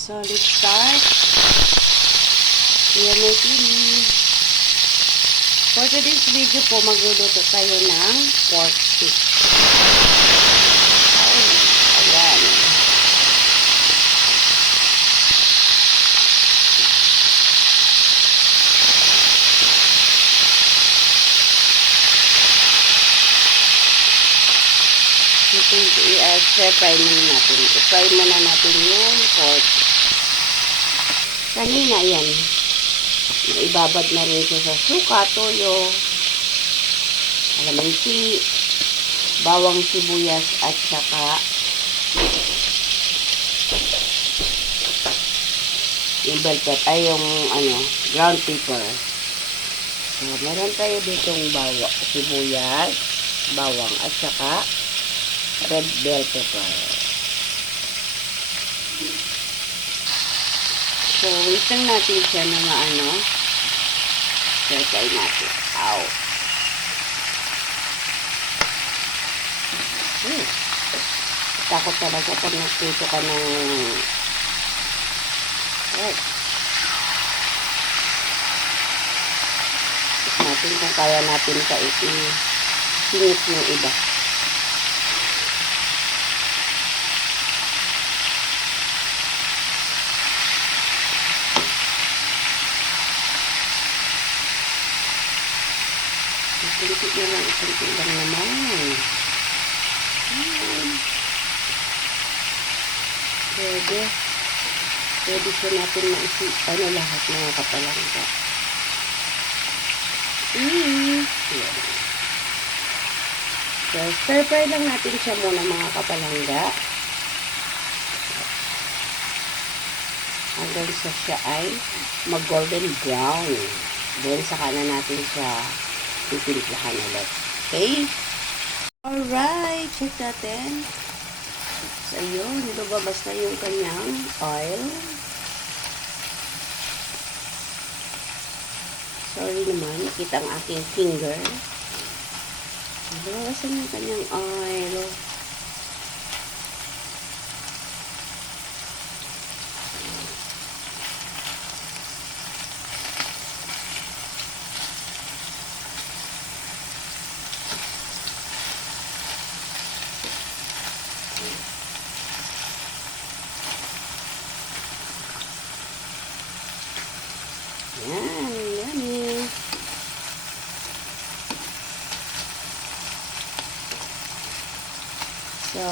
Solid start. Ayan may pili. For today's video po, magluluto tayo ng pork stick. Ayan. I-fry muna natin. I-fry muna natin yung pork. Kanina yan. Ibabad na rin siya sa suka, toyo, kalamansi, bawang sibuyas at saka yung bell pepper, ay yung ground pepper. So, meron tayo ditong sibuyas, bawang at saka red bell pepper. So, wait lang natin siya na try natin. Ow! Takot talaga pag nagtuto ka ng natin kung kaya natin ka singit ng iba. Ikunti na lang, ikunti lang naman. Pwede siya natin maisip, lahat mga kapalangga. So, stir fry lang natin siya muna mga kapalangga. Hanggang sa siya ay mag-golden brown. Then, saka na natin siya titimplahan ulit. Okay? Alright, check natin. So, ayun, lumabas na yung kanyang oil. Sorry naman, nakita ang aking finger. Lumabas na yung kanyang oil. Yan, yummy. So,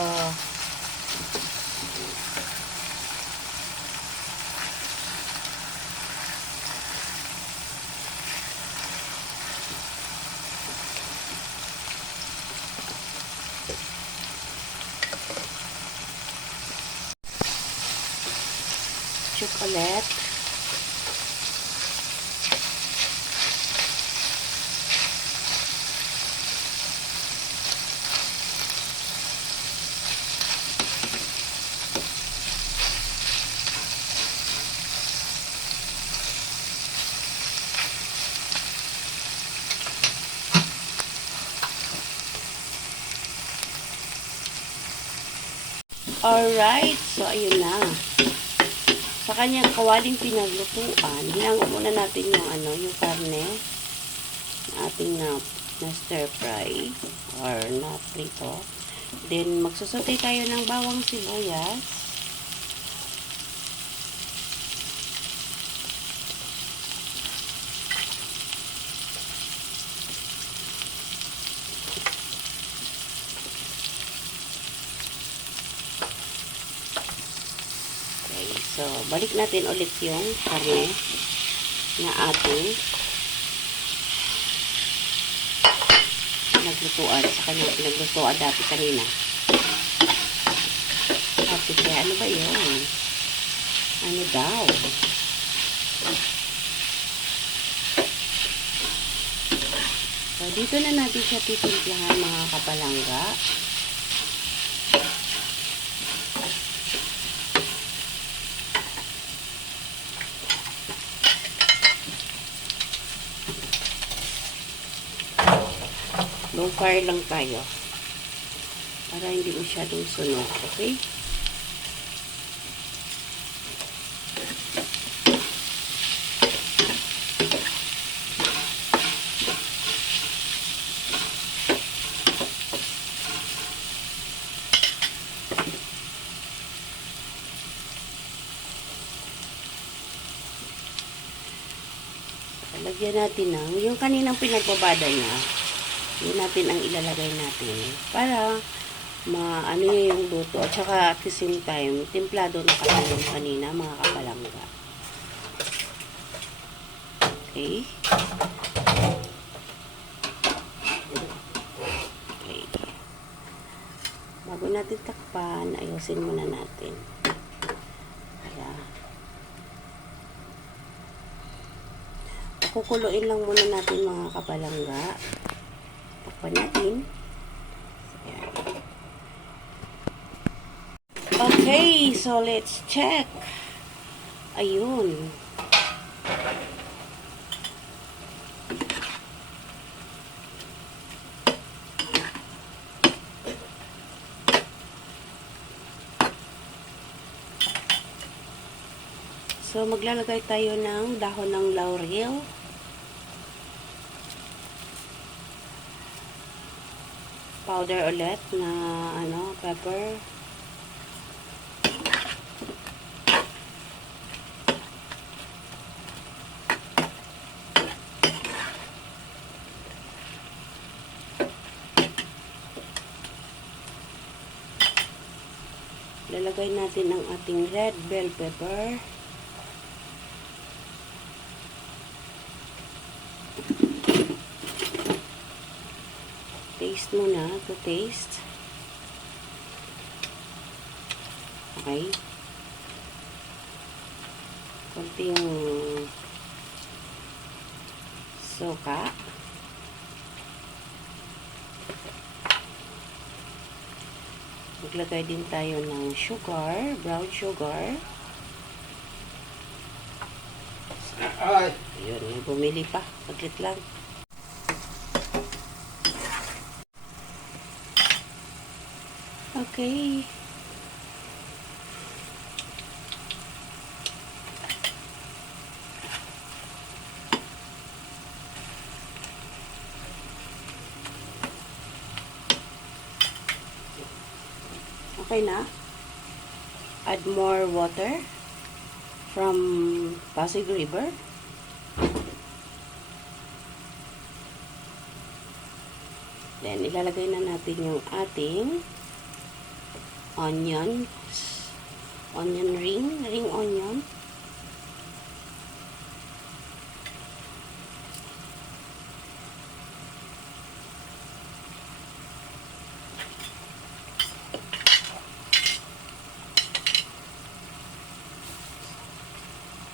chocolate. Alright, so ayun na. Sa kanyang kawaling pinaglutuan, hinango muna natin yung karne na ating na stir fry or na prito. Then, magsusote tayo ng bawang sibuyas. So, balik natin ulit yung karne na ating pinaglutuan sa kanyang pinaglutuan dati kanina. At kaya ano ba yun? Ano daw? So, dito na natin siya titimplahan mga kapalangga. Low fire lang tayo para hindi masyadong sunog, okay? lagyan natin ng, yung kaninang pinagbabada niya, yun natin ang ilalagay natin. Para, ano niya yung luto. At saka, at the same time, templado na kasi yung kanina, mga kapalangga. Okay. Okay. Bago natin takpan, ayusin muna natin. Para, kukuluin lang muna natin mga kapalangga. Takpan natin. Ayan. Okay, so let's check. Ayun. So, maglalagay tayo ng dahon ng laurel. Powder ulit na pepper. Lalagay natin ang ating red bell pepper. Taste muna, to taste. Okay. Konting suka. Maglagay din tayo ng sugar, brown sugar. Ayun, may bumili pa. Saglit lang. Okay. Okay na. Add more water from Pasig River. Then, ilalagay na natin yung ating onion ring onion.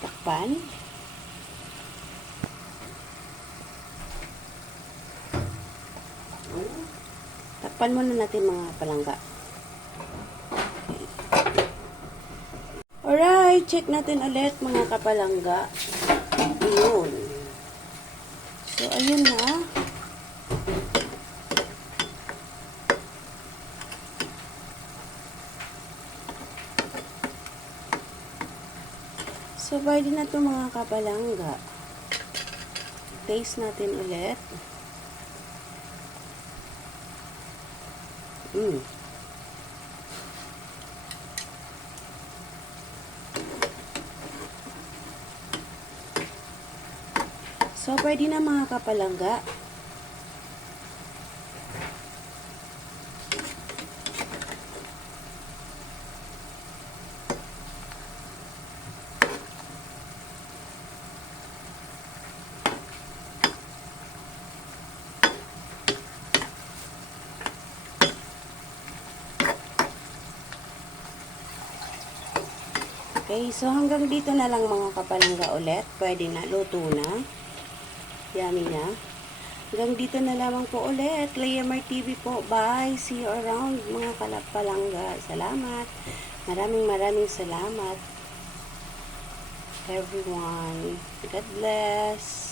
Takpan. Takpan muna natin mga palangga. Alright, check natin ulit mga kapalangga. Ayun. So, ayun na. So, pwede na ito mga kapalangga. Taste natin ulit. So, pwede na mga kapalangga. Okay, so hanggang dito na lang mga kapalangga ulit. Pwede na, luto na. Yummy na. Hanggang dito na lamang po ulit. Layamar TV po. Bye. See you around mga kapalangga. Salamat. Maraming salamat. Everyone. God bless.